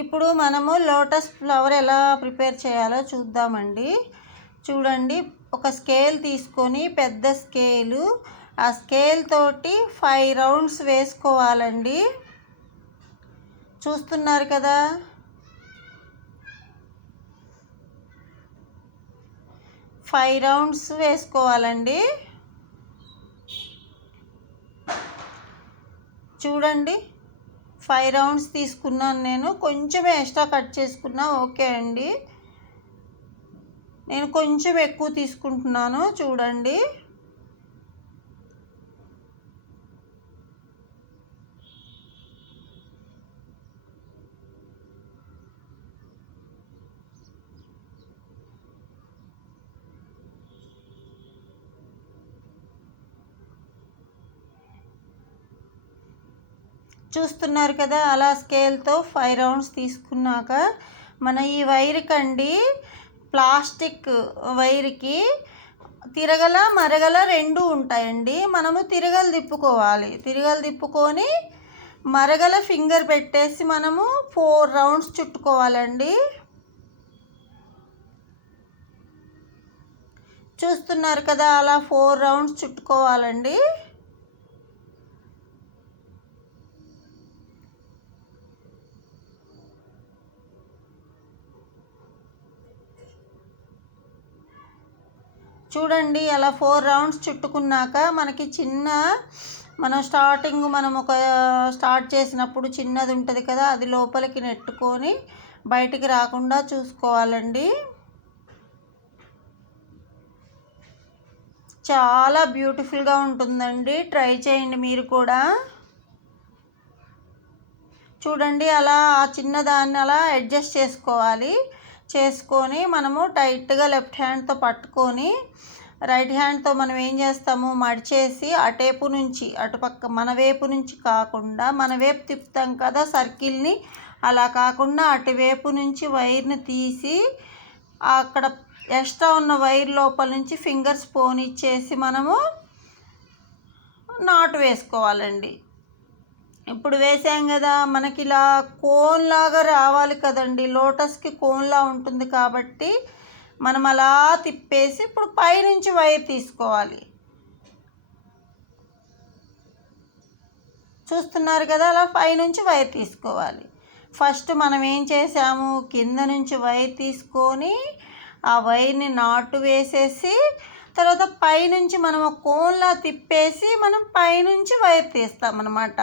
ఇప్పుడు మనము lotus flower ఎలా ప్రిపేర్ చేయాలో చూద్దామండి. చూడండి, ఒక స్కేల్ తీసుకొని, పెద్ద స్కేలు, ఆ స్కేల్ తోటి 5 రౌండ్స్ వేసుకోవాలండి. చూస్తున్నారు కదా, 5 రౌండ్స్ వేసుకోవాలండి. చూడండి, 5 రౌండ్స్ తీసుకున్నాను. నేను కొంచెం ఎక్స్ట్రా కట్ చేసుకున్నా, ఓకే అండి. నేను కొంచెం ఎక్కువ తీసుకుంటున్నాను. చూడండి, చూస్తున్నారు కదా, అలా స్కేల్తో 5 రౌండ్స్ తీసుకున్నాక మన ఈ వైర్కండి, ప్లాస్టిక్ వైర్కి తిరగల మరగల 2 ఉంటాయండి. మనము తిరగలు తిప్పుకొని మరగల ఫింగర్ పెట్టేసి మనము 4 రౌండ్స్ చుట్టుకోవాలండి. చూస్తున్నారు కదా, అలా 4 రౌండ్స్ చుట్టుకోవాలండి. చూడండి, అలా 4 రౌండ్స్ చుట్టుకున్నాక మనకి మనం స్టార్ట్ చేసినప్పుడు చిన్నది ఉంటుంది కదా, అది లోపలికి నెట్టుకొని బయటికి రాకుండా చూసుకోవాలండి. చాలా బ్యూటిఫుల్గా ఉంటుందండి, ట్రై చేయండి మీరు కూడా. చూడండి, అలా ఆ చిన్నదాన్ని అలా అడ్జస్ట్ చేసుకొని మనము టైట్గా లెఫ్ట్ హ్యాండ్తో పట్టుకొని, రైట్ హ్యాండ్తో మనం ఏం చేస్తాము, మడిచేసి అటేపు నుంచి అటుపక్క మన వైపు నుంచి కాకుండా, మన వైపు తిప్పుతాం కదా సర్కిల్ని, అలా కాకుండా అటువైపు నుంచి వైర్ని తీసి అక్కడ ఎక్స్ట్రా ఉన్న వైర్ లోపల నుంచి ఫింగర్స్ పోనిచ్చేసి మనము నాటు వేసుకోవాలండి. ఇప్పుడు వేసాం కదా, మనకి ఇలా కోన్ లాగా రావాలి కదండి. లోటస్కి కోన్లా ఉంటుంది కాబట్టి మనం అలా తిప్పేసి ఇప్పుడు పైనుంచి వైర్ తీసుకోవాలి. చూస్తున్నారు కదా, అలా పైనుంచి వైర్ తీసుకోవాలి. ఫస్ట్ మనం ఏం చేసాము, కింద నుంచి వైర్ తీసుకొని ఆ వైర్ని నాటు వేసేసి, తర్వాత పైనుంచి మనం కోన్లా తిప్పేసి మనం పైనుంచి వైర్ తీస్తామన్నమాట.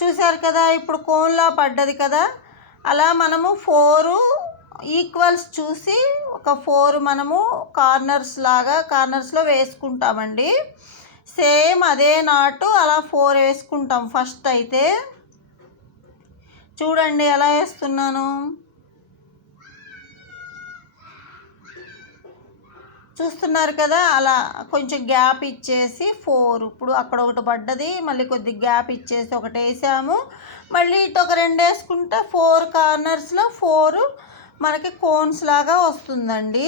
చూసారు కదా, ఇప్పుడు కోన్లా పడ్డది కదా. అలా మనము 4 ఈక్వల్స్ చూసి ఒక 4 మనము కార్నర్స్లో వేసుకుంటామండి. సేమ్ అదే నాటు అలా 4 వేసుకుంటాం ఫస్ట్ అయితే. చూడండి ఎలా వేస్తున్నాను. చూస్తున్నారు కదా, అలా కొంచెం గ్యాప్ ఇచ్చేసి 4, ఇప్పుడు అక్కడ ఒకటి పడ్డది, మళ్ళీ కొద్ది గ్యాప్ ఇచ్చేసి ఒకటి వేసాము, మళ్ళీ ఇటు ఒక 2 వేసుకుంటే 4 కార్నర్స్లో 4 మనకి కోన్స్ లాగా వస్తుందండి.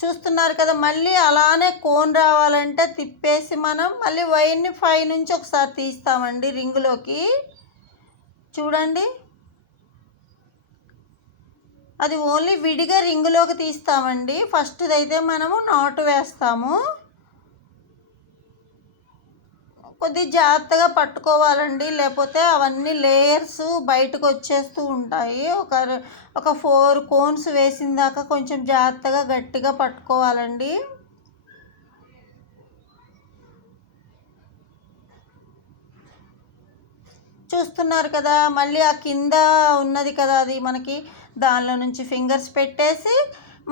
చూస్తున్నారు కదా, మళ్ళీ అలానే కోన్ రావాలంటే తిప్పేసి మనం మళ్ళీ వైర్ని 5 నుంచి ఒకసారి తీస్తామండి రింగులోకి. చూడండి, అది ఓన్లీ విడిగా రింగులోకి తీస్తామండి. ఫస్ట్ది అయితే మనము నాటు వేస్తాము. కొద్ది జాగ్రత్తగా పట్టుకోవాలండి, లేకపోతే అవన్నీ లేయర్స్ బయటకు వచ్చేస్తూ ఉంటాయి. ఒక 4 కోన్స్ వేసిన దాకా కొంచెం జాగ్రత్తగా గట్టిగా పట్టుకోవాలండి. చూస్తున్నారు కదా, మళ్ళీ ఆ కింద ఉన్నది కదా, అది మనకి దానిలో నుంచి ఫింగర్స్ పెట్టేసి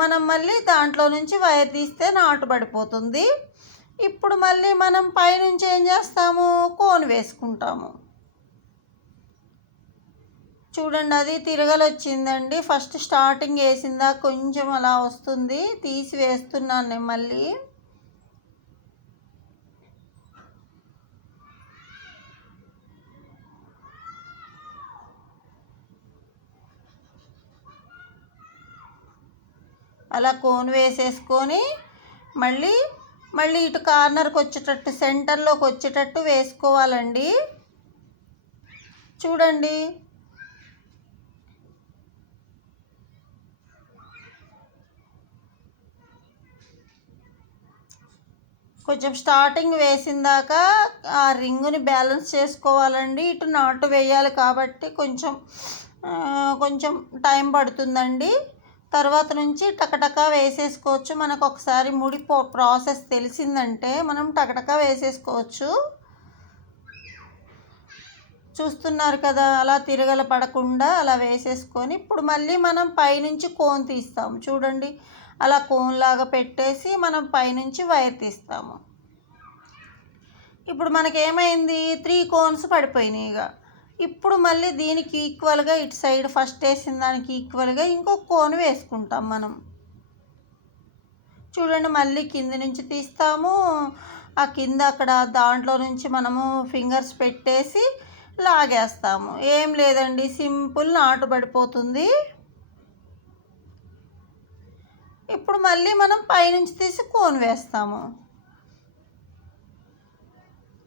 మనం మళ్ళీ దాంట్లో నుంచి వైర్ తీస్తే నాటు పడిపోతుంది. ఇప్పుడు మళ్ళీ మనం పైనుంచి ఏం చేస్తాము, కోన్ వేసుకుంటాము. చూడండి, అది తిరగలు వచ్చిందండి. ఫస్ట్ స్టార్టింగ్ వేసిందా కొంచెం అలా వస్తుంది, తీసి వేస్తున్నాను నేను మళ్ళీ. అలా కోన్ వేసేసుకొని మళ్ళీ మళ్ళీ ఇటు కార్నర్కి వచ్చేటట్టు సెంటర్లోకి వచ్చేటట్టు వేసుకోవాలండి. చూడండి. కొంచెం స్టార్టింగ్ వేసిందాక ఆ రింగుని బ్యాలెన్స్ చేసుకోవాలండి. ఇటు నాటు వేయాలి కాబట్టి కొంచెం టైం పడుతుందండి. తర్వాత నుంచి టకటకా వేసేసుకోవచ్చు. మనకు ఒకసారి ముడి ప్రాసెస్ తెలిసిందంటే మనం టకటకా వేసేసుకోవచ్చు. చూస్తున్నారు కదా, అలా తిరగల పడకుండా అలా వేసేసుకొని ఇప్పుడు మళ్ళీ మనం పైనుంచి కోన్ తీస్తాము. చూడండి, అలా కోన్లాగా పెట్టేసి మనం పైనుంచి వైర్ తీస్తాము. ఇప్పుడు మనకేమైంది, 3 కోన్స్ పడిపోయినాయి. ఇప్పుడు మళ్ళీ దీనికి ఈక్వల్గా ఇటు సైడ్ ఫస్ట్ వేసిన దానికి ఈక్వల్గా ఇంకొక కోన్ వేసుకుంటాం మనం. చూడండి, మళ్ళీ కింద నుంచి తీస్తాము. ఆ కింద అక్కడ దాంట్లో నుంచి మనము ఫింగర్స్ పెట్టేసి లాగేస్తాము. ఏం లేదండి, సింపుల్ నాటు పడిపోతుంది. ఇప్పుడు మళ్ళీ మనం పైనుంచి తీసి కోన్ వేస్తాము.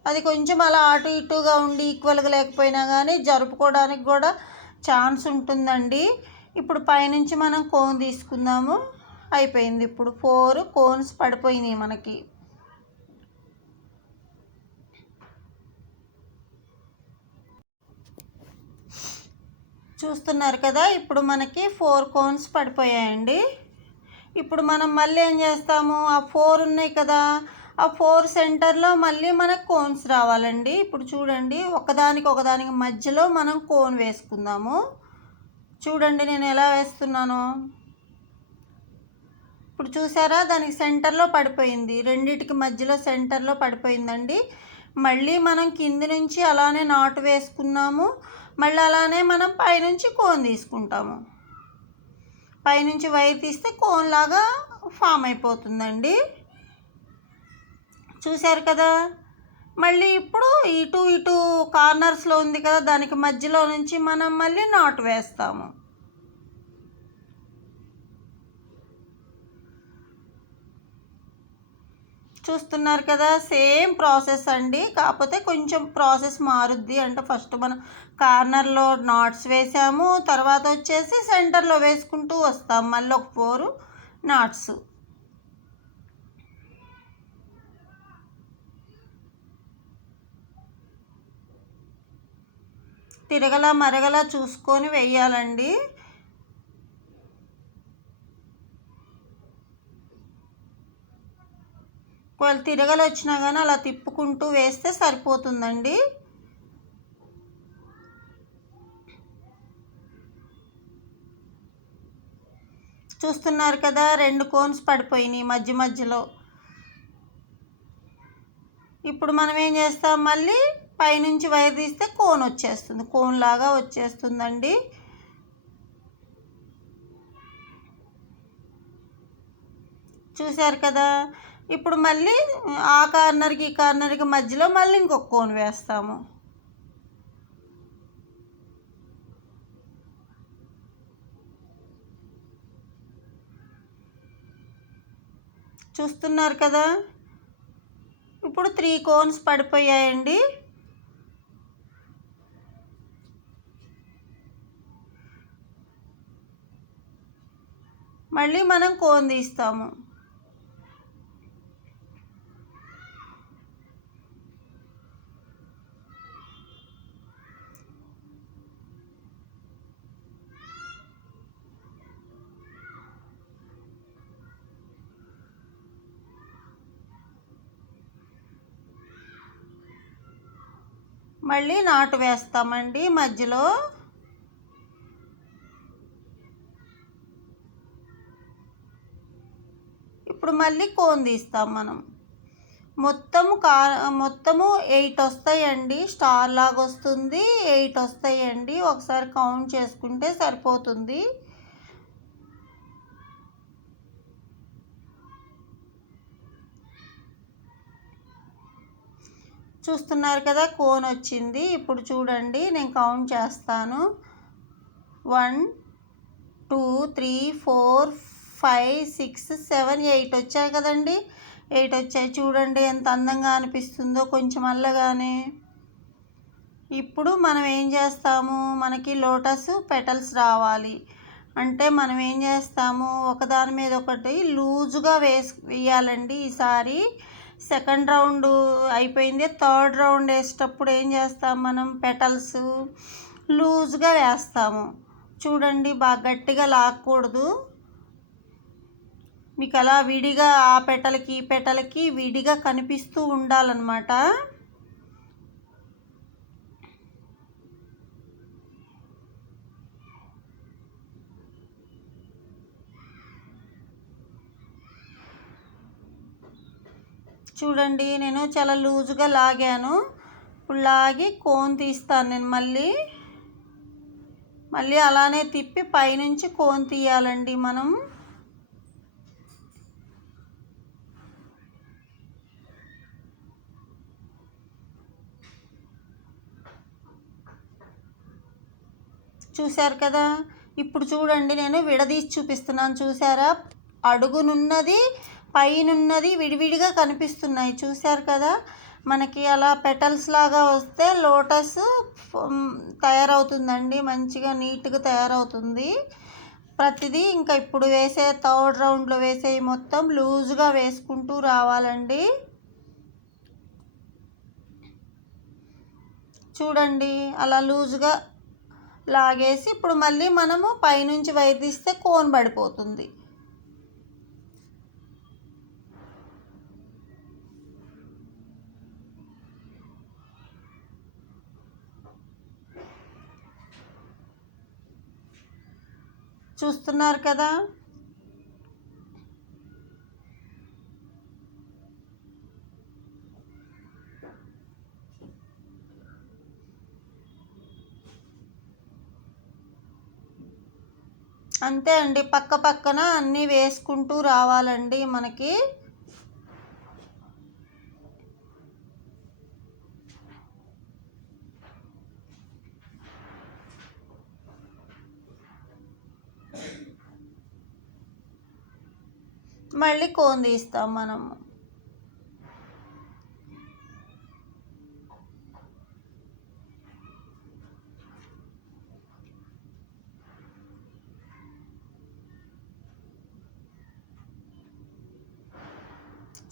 అది కొంచెం అలా అటు ఇటుగా ఉండి ఈక్వల్గా లేకపోయినా కానీ జరుపుకోవడానికి కూడా ఛాన్స్ ఉంటుందండి. ఇప్పుడు పైనుంచి మనం కోన్ తీసుకుందాము. అయిపోయింది. ఇప్పుడు 4 కోన్స్ పడిపోయినాయి మనకి. చూస్తున్నారు కదా, ఇప్పుడు మనకి 4 కోన్స్ పడిపోయాయండి. ఇప్పుడు మనం మళ్ళీ ఏం చేస్తాము, ఆ 4 ఉన్నాయి కదా, ఆ 4 సెంటర్లో మళ్ళీ మనకు కోన్స్ రావాలండి. ఇప్పుడు చూడండి, ఒకదానికి మధ్యలో మనం కోన్ వేసుకుందాము. చూడండి నేను ఎలా వేస్తున్నాను. ఇప్పుడు చూసారా, దానికి సెంటర్లో పడిపోయింది. రెండిటికి మధ్యలో సెంటర్లో పడిపోయిందండి. మళ్ళీ మనం కింది నుంచి అలానే నాటు వేసుకున్నాము. మళ్ళీ అలానే మనం పైనుంచి కోన్ తీసుకుంటాము. పైనుంచి వైర్ తీస్తే కోన్ లాగా ఫామ్ అయిపోతుందండి. చూశారు కదా. మళ్ళీ ఇప్పుడు ఇటు కార్నర్స్లో ఉంది కదా, దానికి మధ్యలో నుంచి మనం మళ్ళీ నాటు వేస్తాము. చూస్తున్నారు కదా, సేమ్ ప్రాసెస్ అండి. కాకపోతే కొంచెం ప్రాసెస్ మారుద్ది. అంటే ఫస్ట్ మనం కార్నర్లో నాట్స్ వేసాము, తర్వాత వచ్చేసి సెంటర్లో వేసుకుంటూ వస్తాం మళ్ళీ ఒక 4 నాట్స్. తిరగలా మరగలా చూసుకొని వేయాలండి. ఒకవేళ తిరగలు వచ్చినా కానీ అలా తిప్పుకుంటూ వేస్తే సరిపోతుందండి. చూస్తున్నారు కదా, 2 కోన్స్ పడిపోయినాయి మధ్యలో. ఇప్పుడు మనం ఏం చేస్తాం, మళ్ళీ పైనుంచి వైర్ తీస్తే కోన్ వచ్చేస్తుంది, కోన్ లాగా వచ్చేస్తుందండి. చూశారు కదా. ఇప్పుడు మళ్ళీ ఆ కార్నర్కి ఈ కార్నర్కి మధ్యలో మళ్ళీ ఇంకొక కోన్ వేస్తాము. చూస్తున్నారు కదా, ఇప్పుడు 3 కోన్స్ పడిపోయాయండి. మళ్ళీ మనం కోన్ తీస్తాము. మళ్ళీ నాటు వేస్తామండి మధ్యలో. ఇప్పుడు మళ్ళీ కోన్ తీస్తాం మనం. మొత్తము 8 వస్తాయండి. స్టార్ లాగా వస్తుంది, 8 వస్తాయండి. ఒకసారి కౌంట్ చేసుకుంటే సరిపోతుంది. చూస్తున్నారు కదా, కోన్ వచ్చింది. ఇప్పుడు చూడండి, నేను కౌంట్ చేస్తాను. 1 2 3 4 5 6 7 8 వచ్చాయి కదండి. 8 వచ్చాయి. చూడండి ఎంత అందంగా అనిపిస్తుందో కొంచెం అల్లగానే. ఇప్పుడు మనం ఏం చేస్తాము, మనకి లోటస్ పెటల్స్ రావాలి అంటే మనం ఏం చేస్తాము, ఒకదాని మీద ఒకటి లూజుగా వేయాలండి. ఈసారి సెకండ్ రౌండ్ అయిపోయింది. థర్డ్ రౌండ్ వేసేటప్పుడు ఏం చేస్తాం, మనం పెటల్స్ లూజ్గా వేస్తాము. చూడండి, బాగా గట్టిగా లాక్కూడదు. మీకు అలా విడిగా ఆ పెటలకి ఈ పెటలకి విడిగా కనిపిస్తూ ఉండాలన్నమాట. చూడండి, నేను చాలా లూజుగా లాగాను. ఇప్పుడు లాగి కోన్ తీస్తాను నేను. మళ్ళీ అలానే తిప్పి పైనుంచి కోన్ తీయాలండి మనం. చూశారు కదా. ఇప్పుడు చూడండి, నేను విడదీసి చూపిస్తున్నాను. చూసారా, అడుగునున్నది పైనున్నది విడివిడిగా కనిపిస్తున్నాయి. చూశారు కదా. మనకి అలా పెటల్స్ లాగా వస్తే లోటస్ తయారవుతుందండి. మంచిగా నీట్గా తయారవుతుంది ప్రతిదీ. ఇంకా ఇప్పుడు వేసే థర్డ్ రౌండ్లో వేసే మొత్తం లూజ్గా వేసుకుంటూ రావాలండి. చూడండి, అలా లూజ్గా లాగేసి ఇప్పుడు మళ్ళీ మనము పైనుంచి వైర్ తీస్తే కోన్ పడిపోతుంది. చూస్తున్నారు కదా. అంతే అండి, పక్క పక్కన అన్నీ వేసుకుంటూ రావాలండి మనకి. మళ్ళీ కోన్ తీస్తాం మనం.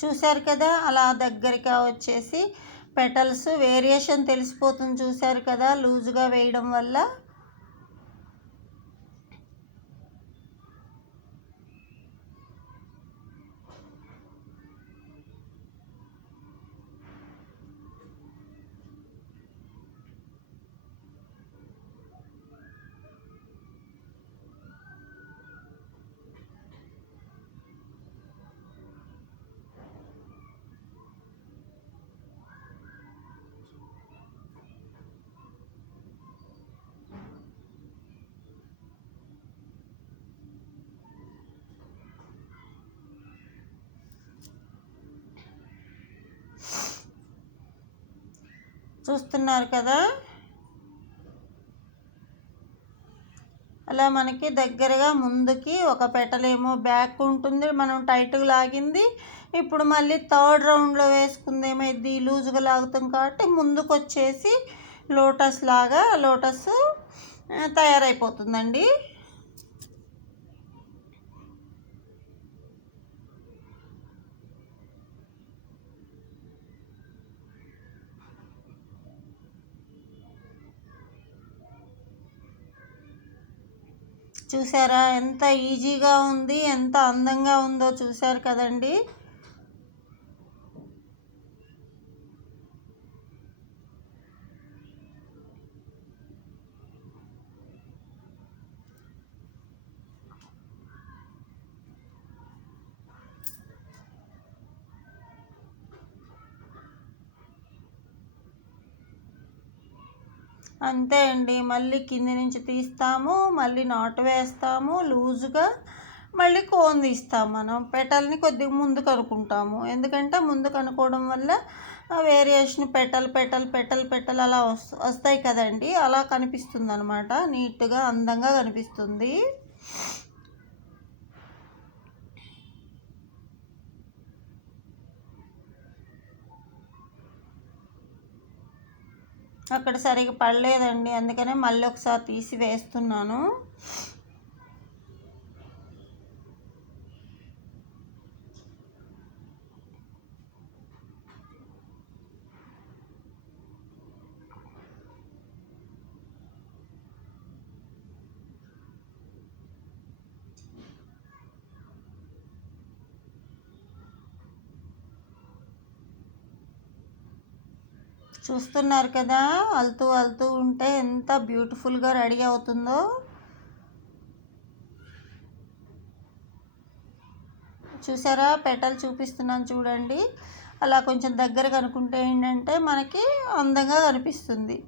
చూశారు కదా, అలా దగ్గరగా వచ్చేసి పెటల్స్ వేరియేషన్ తెలిసిపోతుంది. చూశారు కదా, లూజుగా వేయడం వల్ల. చూస్తున్నారు కదా, అలా మనకి దగ్గరగా ముందుకి ఒక పెటలేమో బ్యాక్ ఉంటుంది, మనం టైట్గా లాగింది. ఇప్పుడు మళ్ళీ థర్డ్ రౌండ్లో వేసుకుందేమో ఇది లూజ్గా లాగుతాం కాబట్టి ముందుకు వచ్చేసి లోటస్ తయారైపోతుందండి. చూసారా, ఎంత ఈజీగా ఉంది, ఎంత అందంగా ఉందో. చూశారు కదండి. అంతే అండి, మళ్ళీ కింది నుంచి తీస్తాము, మళ్ళీ నాటు వేస్తాము లూజుగా, మళ్ళీ కోన్ తీస్తాము. మనం పెటల్ని కొద్దిగా ముందుకు అనుకుంటాము, ఎందుకంటే ముందుకు అనుకోవడం వల్ల వేరియేషన్ పెటల్ అలా వస్తాయి కదండి. అలా కనిపిస్తుంది అనమాట, నీట్గా అందంగా కనిపిస్తుంది. అక్కడ సరిగా పడలేదండి, అందుకనే మళ్ళీ ఒకసారి తీసి వేస్తున్నాను. చూస్తున్నారు కదా, అల్తూ అల్తూ ఉంటే ఎంత బ్యూటిఫుల్గా రెడీ అవుతుందో. చూసారా, పెటల్ చూపిస్తున్నాను చూడండి. అలా కొంచెం దగ్గర కనుక్కుంటే ఏంటంటే మనకి అందంగా కనిపిస్తుంది.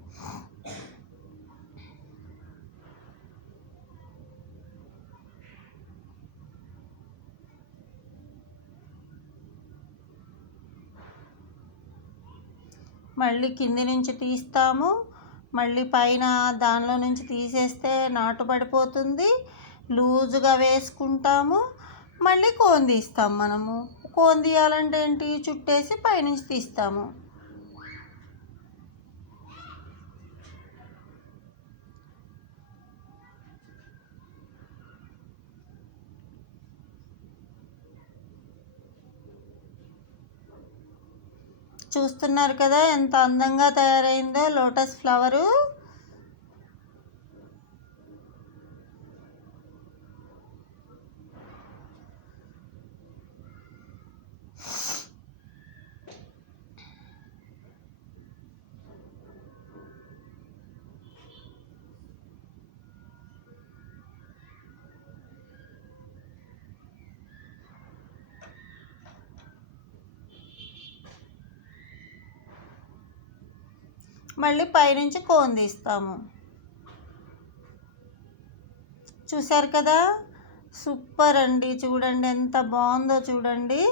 మళ్ళీ కింది నుంచి తీస్తాము, మళ్ళీ పైన దానిలో నుంచి తీసేస్తే నాటు పడిపోతుంది. లూజుగా వేసుకుంటాము, మళ్ళీ కోన్ తీస్తాము. మనము కోన్ తీయాలంటే ఏంటి, చుట్టేసి పైనుంచి తీస్తాము. చూస్తున్నారు కదా ఎంత అందంగా తయారైందో లోటస్ ఫ్లవరు. మళ్ళీ పైనుంచి కోన్ తీస్తాము. చూసారు కదా, సూపర్ అండి. చూడండి ఎంత బాగుందో చూడండి.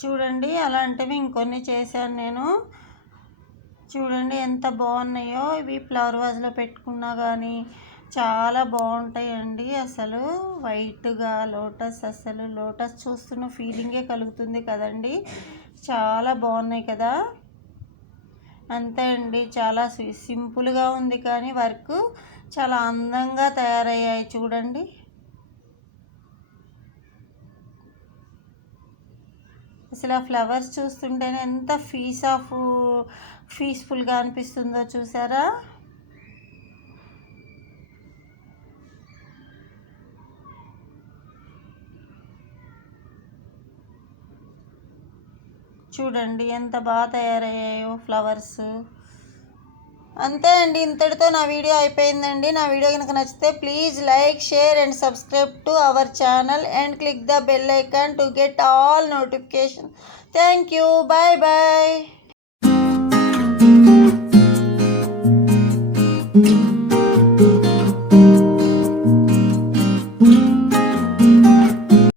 చూడండి, అలాంటివి ఇంకొన్ని చేశాను నేను. చూడండి ఎంత బాగున్నాయో. ఇవి ఫ్లవర్ వాజ్లో పెట్టుకున్నా కానీ చాలా బాగుంటాయండి. అసలు వైట్గా లోటస్, అసలు లోటస్ చూస్తున్న ఫీలింగే కలుగుతుంది కదండి. చాలా బాగున్నాయి కదా. అంతే అండి, చాలా సింపుల్గా ఉంది కానీ వర్క్ చాలా అందంగా తయారయ్యాయి చూడండి. అసలు ఆ ఫ్లవర్స్ చూస్తుంటేనే ఎంత పీస్ఫుల్గా అనిపిస్తుందో చూసారా. చూడండి ఎంత బాగా తయారయ్యాయో ఫ్లవర్స్. అంతే అండి, ఇంతటితో నా వీడియో అయిపోయిందండి. నా వీడియో కనుక నచ్చితే please like, share and subscribe to our channel and click the bell icon to get all notifications. Thank you. Bye bye.